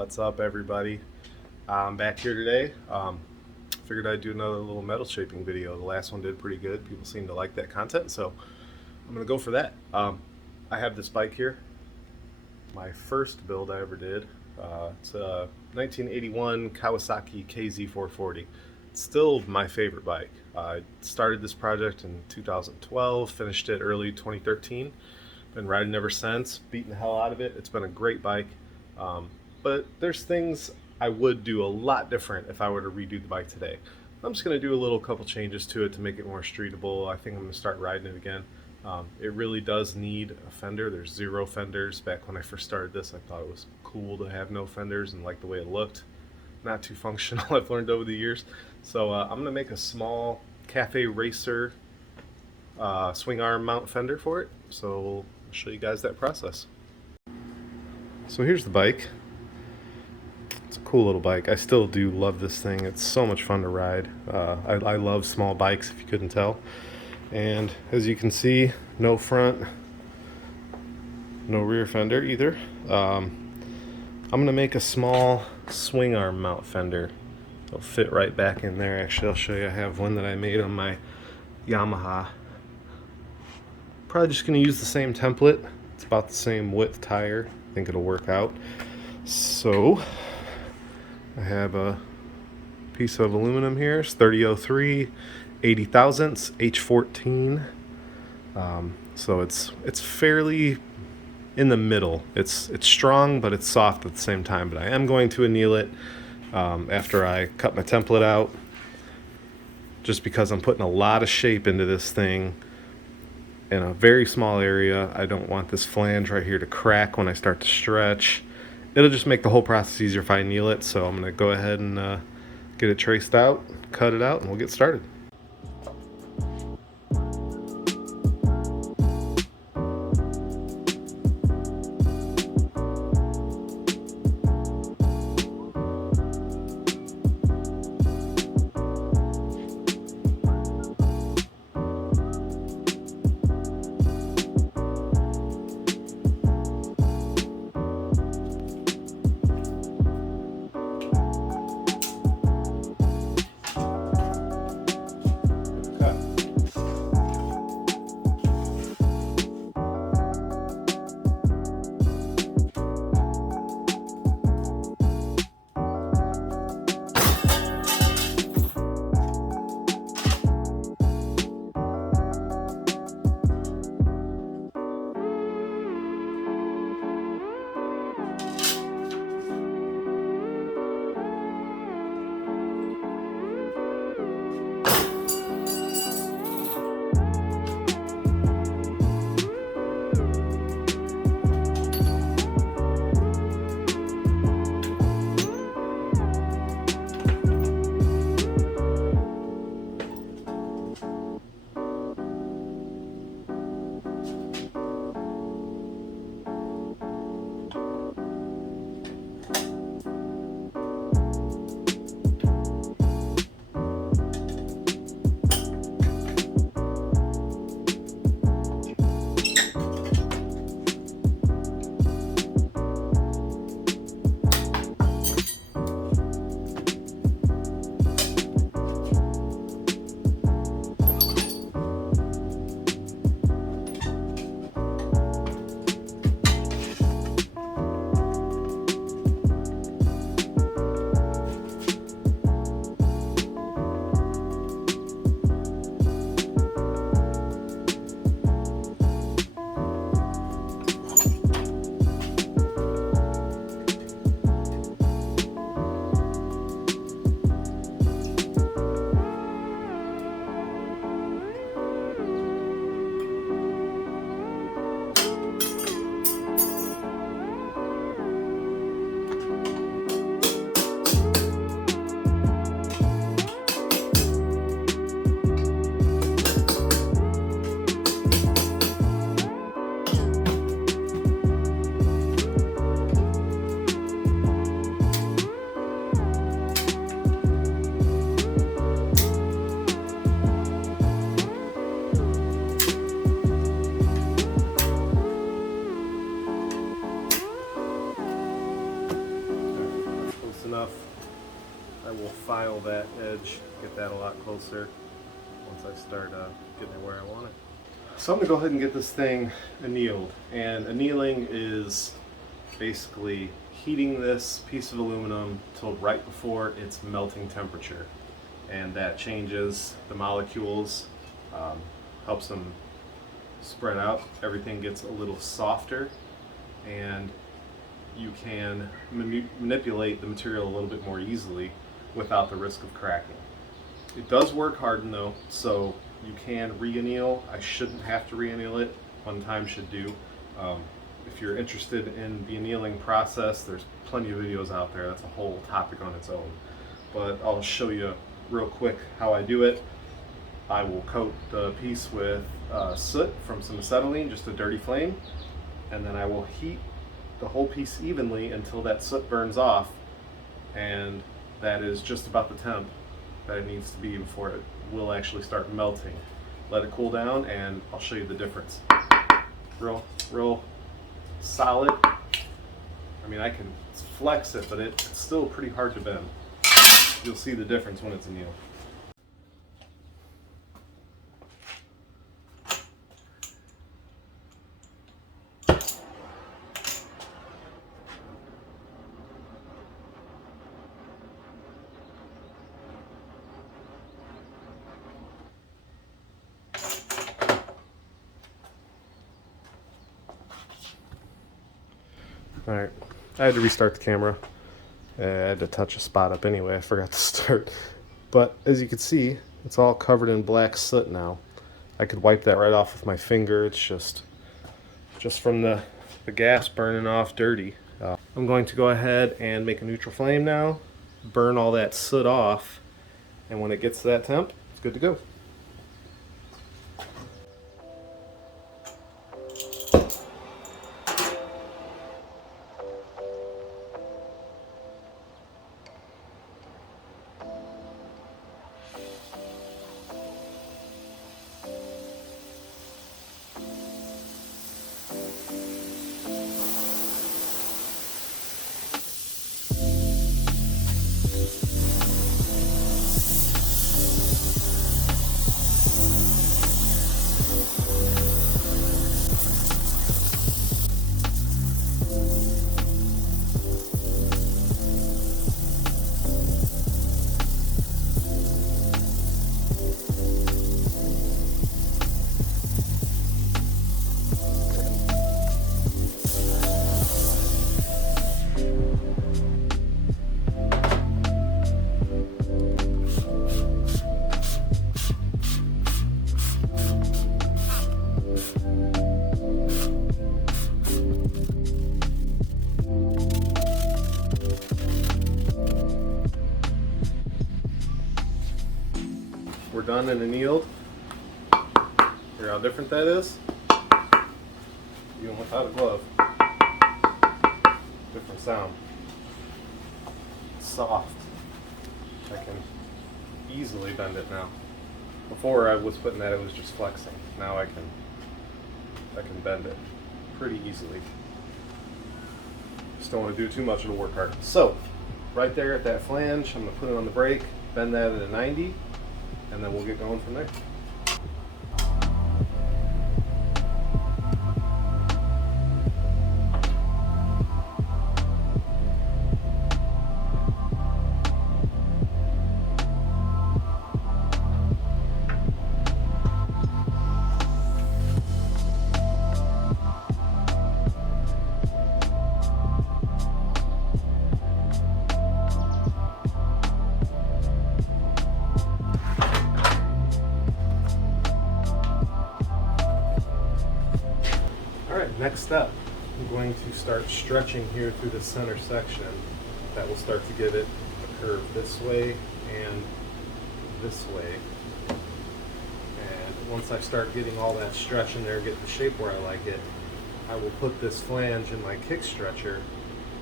What's up, everybody? I'm back here today. Figured I'd do another little metal shaping video. The last one did pretty good. People seem to like that content, so I'm gonna go for that. I have this bike here. My first build I ever did. It's a 1981 Kawasaki KZ440. It's still my favorite bike. I started this project in 2012, finished it early 2013. Been riding ever since, beating the hell out of it. It's been a great bike. But there's things I would do a lot different if I were to redo the bike today. I'm just going to do a couple changes to it to make it more streetable. I think I'm going to start riding it again. It really does need a fender. There's 0 fenders. Back when I first started this, I thought it was cool to have no fenders and like the way it looked. Not too functional, I've learned over the years. So I'm going to make a small Cafe Racer swing arm mount fender for it. So I'll show you guys that process. So here's the bike. It's a cool little bike. I still do love this thing. It's so much fun to ride. I love small bikes, if you couldn't tell. And as you can see, no front, no rear fender either. I'm going to make a small swing arm mount fender. It'll fit right back in there. Actually, I'll show you. I have one that I made on my Yamaha. Probably just going to use the same template. It's about the same width tire. I think it'll work out. So I have a piece of aluminum here. It's 3003 80 thousandths H14. So it's fairly in the middle. It's strong, but it's soft at the same time. But I am going to anneal it after I cut my template out, just because I'm putting a lot of shape into this thing in a very small area. I don't want this flange right here to crack when I start to stretch. It'll just make the whole process easier if I anneal it. So I'm going to go ahead and get it traced out, cut it out, and we'll get started. I will file that edge, get that a lot closer once I start getting it where I want it. So I'm going to go ahead and get this thing annealed. And annealing is basically heating this piece of aluminum till right before its melting temperature. And that changes the molecules, helps them spread out. Everything gets a little softer, and you can manipulate the material a little bit more easily without the risk of cracking. It does work harden though, so you can re-anneal. I shouldn't have to re-anneal it. One time should do. If you're interested in the annealing process, there's plenty of videos out there. That's a whole topic on its own. But I'll show you real quick how I do it. I will coat the piece with soot from some acetylene, just a dirty flame, and then I will heat the whole piece evenly until that soot burns off, and that is just about the temp that it needs to be before it will actually start melting. Let it cool down and I'll show you the difference. Real solid. I mean, I can flex it, but it's still pretty hard to bend. You'll see the difference when it's annealed. Alright, I had to restart the camera. I had to touch a spot up anyway, I forgot to start. But as you can see, it's all covered in black soot now. I could wipe that right off with my finger. It's just from the gas burning off dirty. I'm going to go ahead and make a neutral flame now, burn all that soot off, and when it gets to that temp, it's good to go. We're done and annealed. Hear how different that is? Even without a glove. Different sound. It's soft. I can easily bend it now. Before I was putting that, it was just flexing. Now I can bend it pretty easily. Just don't want to do too much, it'll work hard. So, right there at that flange, I'm going to put it on the brake, bend that at a 90, and then we'll get going from there. Next step, I'm going to start stretching here through the center section. That will start to give it a curve this way and this way. And once I start getting all that stretch in there, get the shape where I like it, I will put this flange in my kick stretcher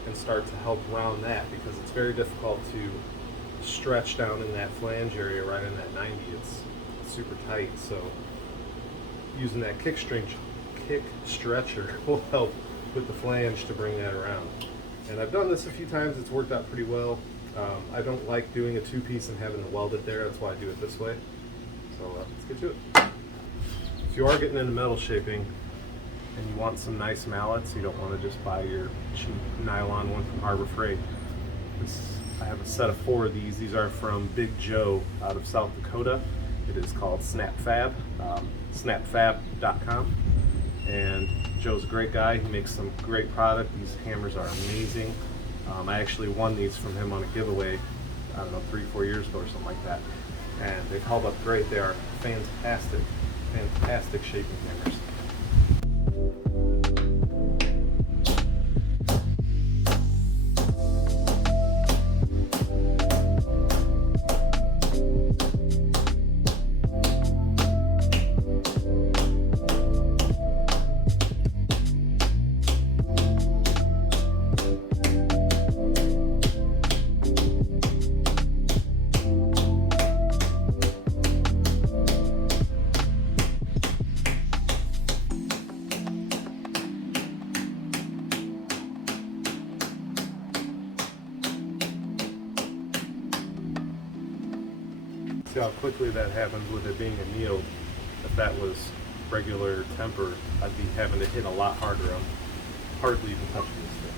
and start to help round that, because it's very difficult to stretch down in that flange area right in that 90. It's super tight, so using that kick stretcher will help with the flange to bring that around. And I've done this a few times, it's worked out pretty well. I don't like doing a two-piece and having to weld it there. That's why I do it this way. So let's get to it. If you are getting into metal shaping and you want some nice mallets, you don't want to just buy your cheap nylon one from Harbor Freight. I have a set of 4 of these. These are from Big Joe out of South Dakota. It is called SnapFab, snapfab.com. And Joe's a great guy. He makes some great product. These hammers are amazing. I actually won these from him on a giveaway, I don't know, 3-4 years ago or something like that. And they've held up great. They are fantastic, fantastic shaping hammers. See how quickly that happens with it being annealed. If that was regular temper, I'd be having to hit a lot harder. I'm hardly even touching this thing.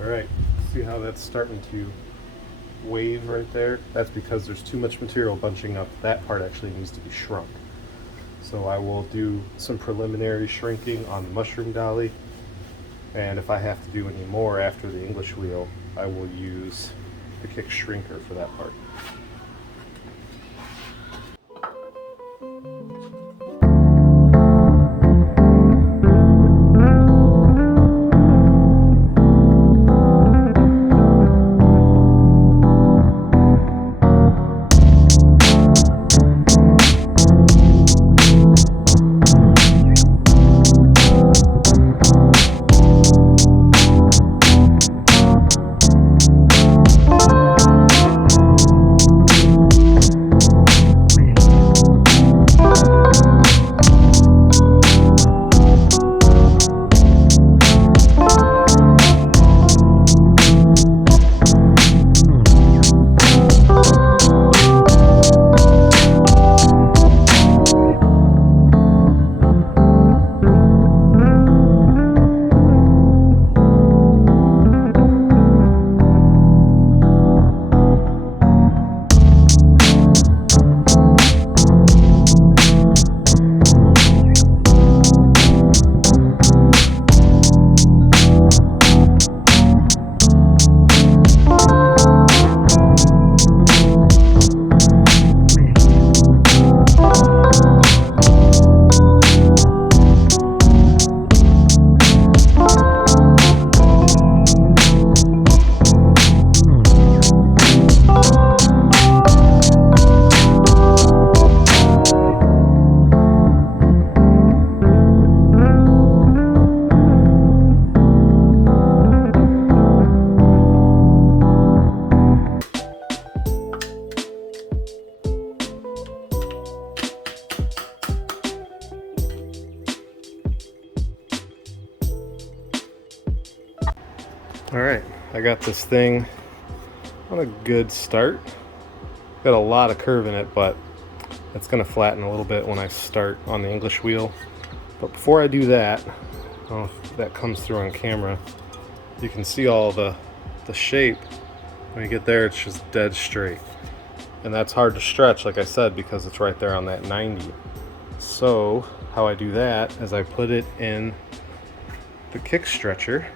Alright, see how that's starting to wave right there? That's because there's too much material bunching up. That part actually needs to be shrunk. So I will do some preliminary shrinking on the mushroom dolly, and if I have to do any more after the English wheel, I will use the kick shrinker for that part. Alright, I got this thing on a good start. Got a lot of curve in it, but it's going to flatten a little bit when I start on the English wheel. But before I do that, I don't know if that comes through on camera, you can see all the shape When you get there, it's just dead straight. And that's hard to stretch, like I said, because it's right there on that 90. So how I do that is I put it in the kick stretcher.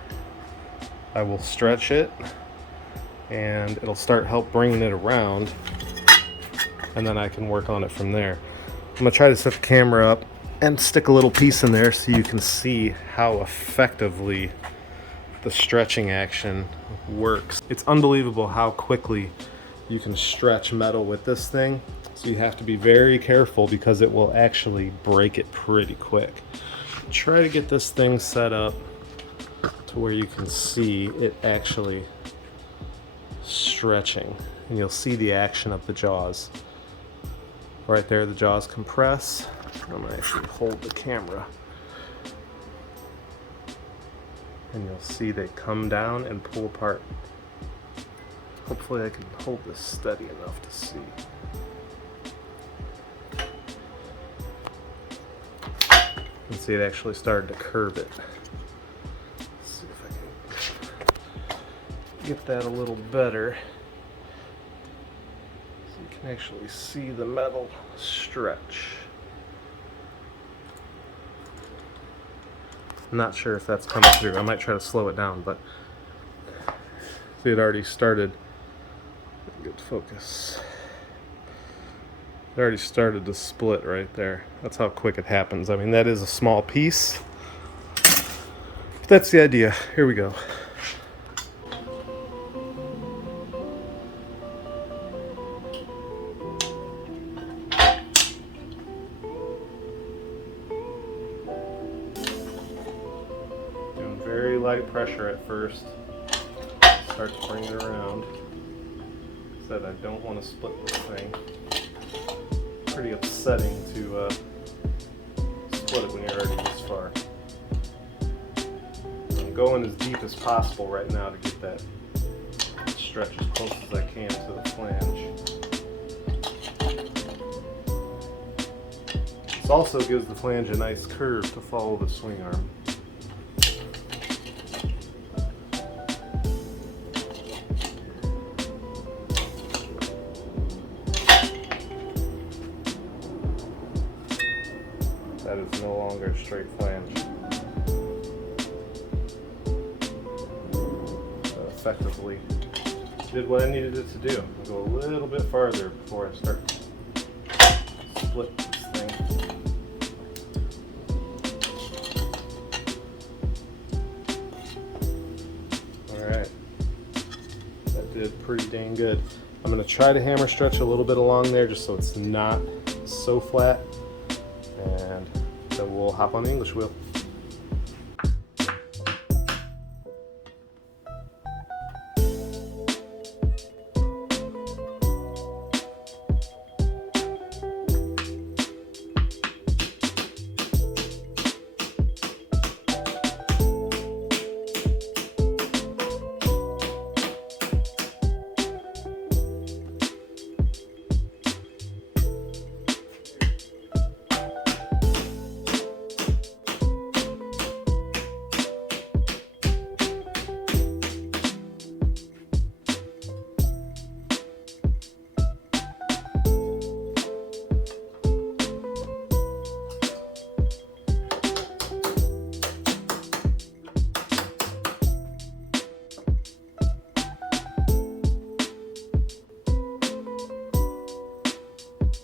I will stretch it and it'll start help bringing it around, and then I can work on it from there. I'm gonna try to set the camera up and stick a little piece in there so you can see how effectively the stretching action works. It's unbelievable how quickly you can stretch metal with this thing. So you have to be very careful because it will actually break it pretty quick. Try to get this thing set up to where you can see it actually stretching, and you'll see the action of the jaws. Right there, the jaws compress. I'm gonna actually hold the camera, and you'll see they come down and pull apart. Hopefully I can hold this steady enough to see. You can see it actually started to curve it. Let's see if I can get that a little better. So you can actually see the metal stretch. I'm not sure if that's coming through. I might try to slow it down, but see, it already started. Good focus. It already started to split right there. That's how quick it happens. I mean, that is a small piece, but that's the idea. Here we go. Doing very light pressure at first. Start to bring it around. Said I don't want to split this thing. Pretty upsetting to split it when you're already this far. I'm going as deep as possible right now to get that stretch as close as I can to the flange. This also gives the flange a nice curve to follow the swing arm. That is no longer a straight flange. So effectively did what I needed it to do. I'll go a little bit farther before I start to split this thing. Alright. That did pretty dang good. I'm going to try to hammer stretch a little bit along there just so it's not so flat. And then we'll hop on the English wheel.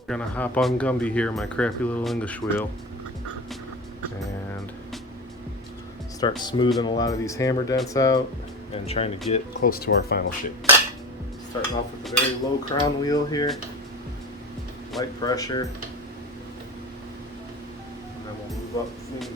Gonna hop on Gumby here, my crappy little English wheel, and start smoothing a lot of these hammer dents out and trying to get close to our final shape. Starting off with a very low crown wheel here, light pressure, and then we'll move up if we need.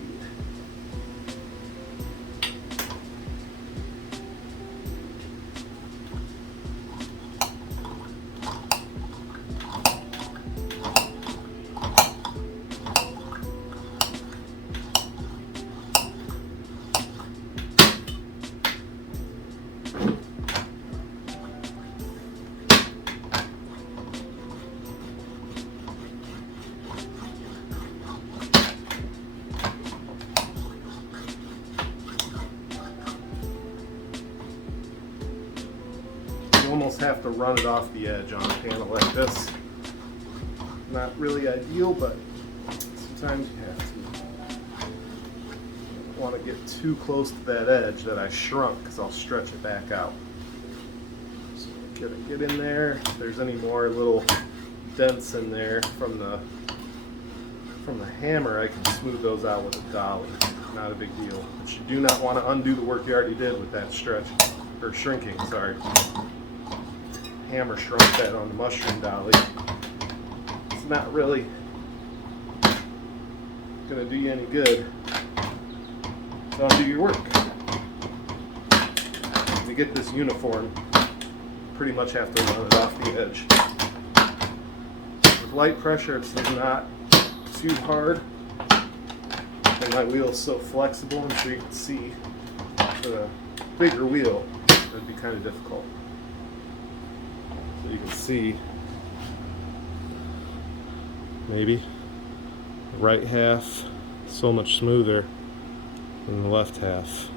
You almost have to run it off the edge on a panel like this. Not really ideal, but sometimes you have to. Don't want to get too close to that edge that I shrunk, because I'll stretch it back out. So get in there. If there's any more little dents in there from the hammer, I can smooth those out with a dolly. Not a big deal. But you do not want to undo the work you already did with that stretch, or shrinking, sorry. Hammer shrunk that on the mushroom dolly. It's not really going to do you any good to undo your work. To get this uniform, you pretty much have to run it off the edge. With light pressure, it's not too hard. And my wheel is so flexible, I'm sure you can see, with a bigger wheel, it'd be kind of difficult. So you can see, maybe, the right half so much smoother than the left half.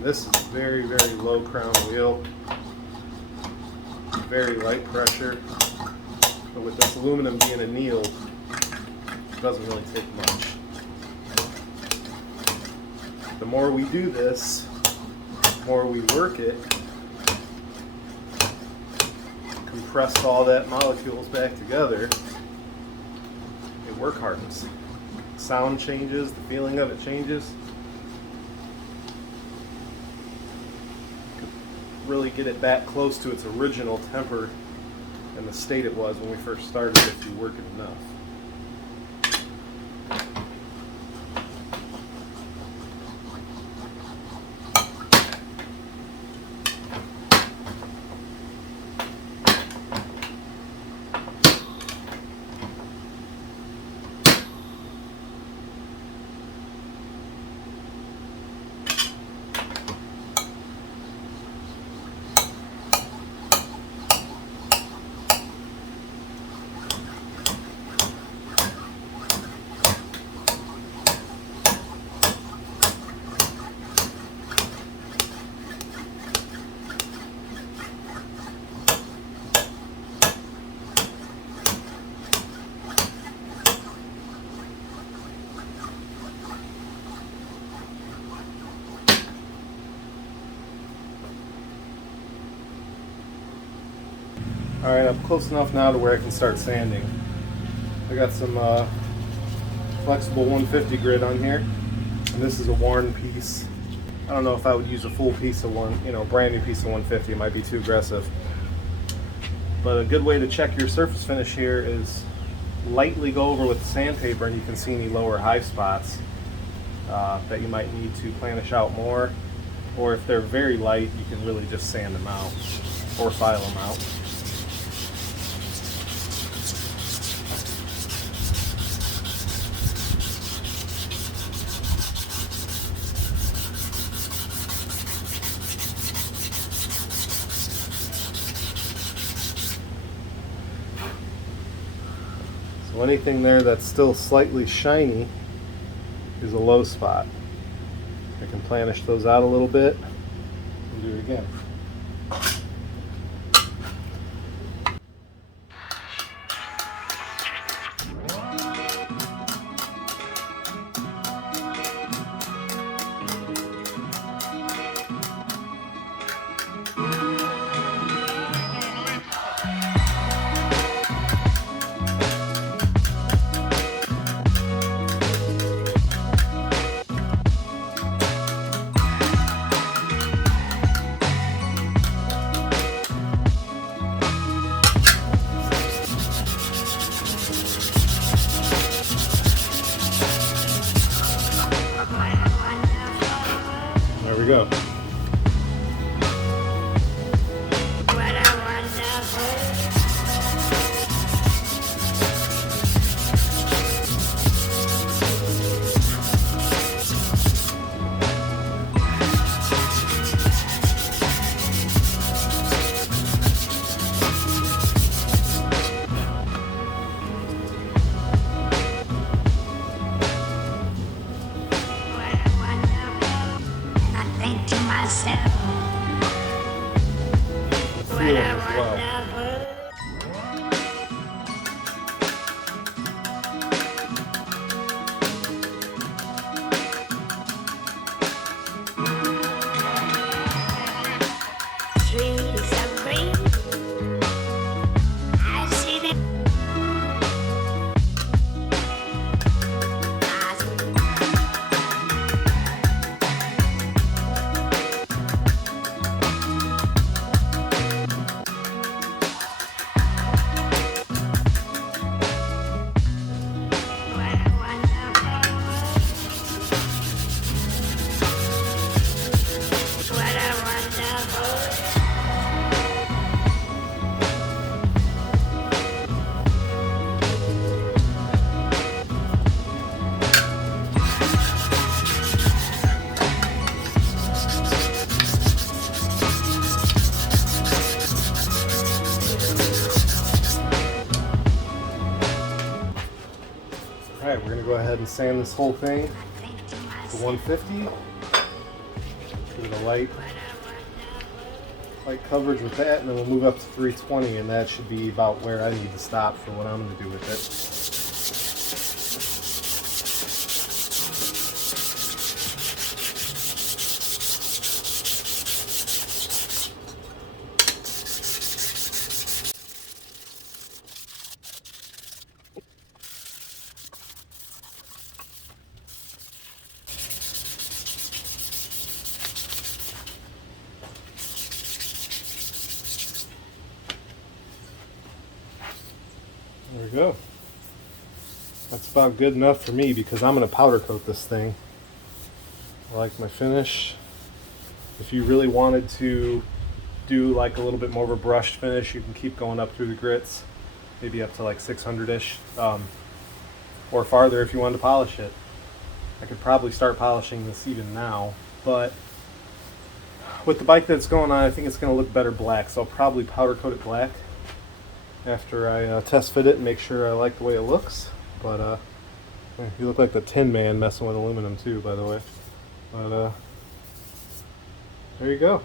This is a very, very low crown wheel, very light pressure, but with this aluminum being annealed, it doesn't really take much. The more we do this, the more we work it, compress all that molecules back together, it work hardens. Sound changes, the feeling of it changes. Really get it back close to its original temper and the state it was when we first started if you work it enough. Alright, I'm close enough now to where I can start sanding. I got some flexible 150 grit on here, and this is a worn piece. I don't know if I would use a full piece of brand new piece of 150, it might be too aggressive. But a good way to check your surface finish here is lightly go over with the sandpaper, and you can see any lower high spots that you might need to planish out more. Or if they're very light, you can really just sand them out or file them out. So anything there that's still slightly shiny is a low spot. I can planish those out a little bit and do it again. There we go. Feeling as well. Alright, we're going to go ahead and sand this whole thing to 150. Give it a light coverage with that, and then we'll move up to 320, and that should be about where I need to stop for what I'm going to do with it. There we go. That's about good enough for me because I'm going to powder coat this thing. I like my finish. If you really wanted to do like a little bit more of a brushed finish, you can keep going up through the grits, maybe up to like 600-ish, or farther if you wanted to polish it. I could probably start polishing this even now, but with the bike that's going on, I think it's going to look better black, so I'll probably powder coat it black after I test fit it and make sure I like the way it looks. But you look like the Tin Man messing with aluminum too, by the way. But there you go.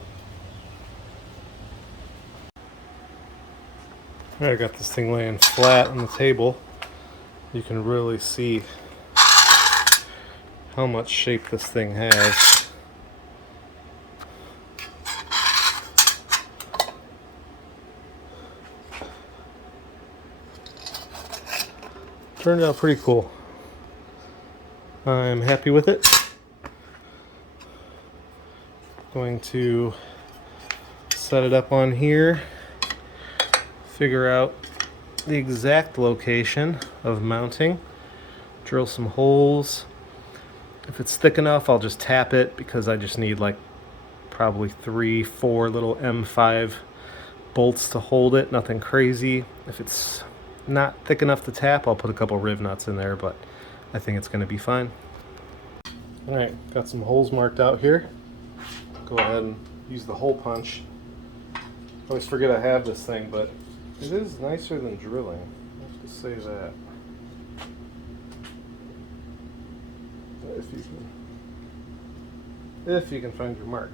Alright, I got this thing laying flat on the table. You can really see how much shape this thing has. Turned out pretty cool. I'm happy with it. Going to set it up on here, figure out the exact location of mounting, drill some holes. If it's thick enough, I'll just tap it because I just need like probably 3-4 little M5 bolts to hold it, nothing crazy. If it's not thick enough to tap, I'll put a couple riv nuts in there, but I think it's going to be fine. Alright, got some holes marked out here. Go ahead and use the hole punch. I always forget I have this thing, but it is nicer than drilling. I have to say that. If you can find your mark.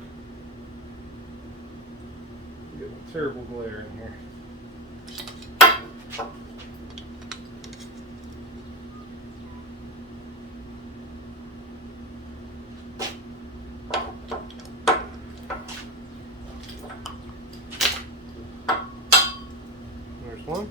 You get a terrible glare in here. There's one.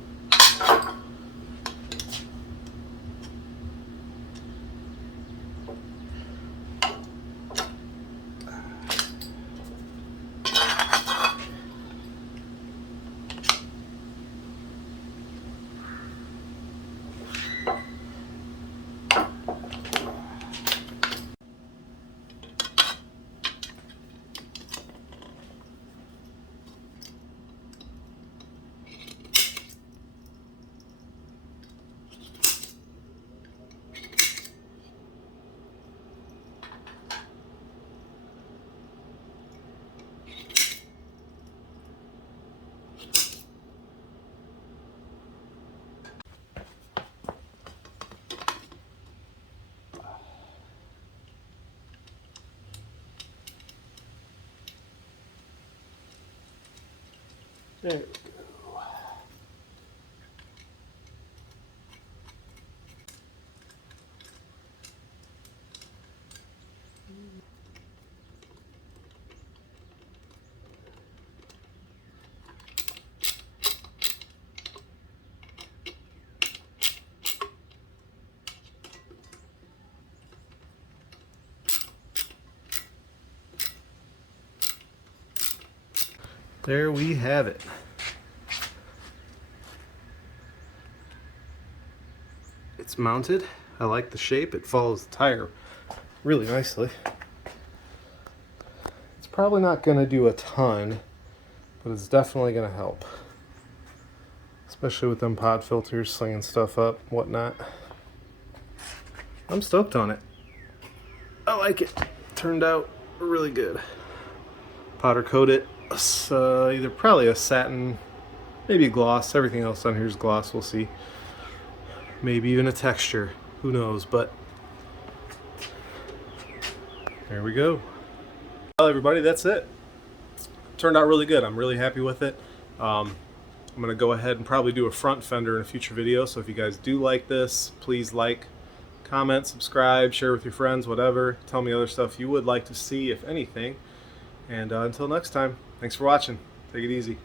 There we go. There we have it. It's mounted. I like the shape. It follows the tire really nicely. It's probably not going to do a ton, but it's definitely going to help. Especially with them pod filters, slinging stuff up, whatnot. I'm stoked on it. I like it. Turned out really good. Powder coat it. Either probably a satin, maybe a gloss. Everything else on here is gloss. We'll see. Maybe even a texture. Who knows? But there we go. Well, everybody, that's it. Turned out really good. I'm really happy with it. I'm going to go ahead and probably do a front fender in a future video. So if you guys do like this, please like, comment, subscribe, share with your friends, whatever. Tell me other stuff you would like to see, if anything. And until next time, thanks for watching. Take it easy.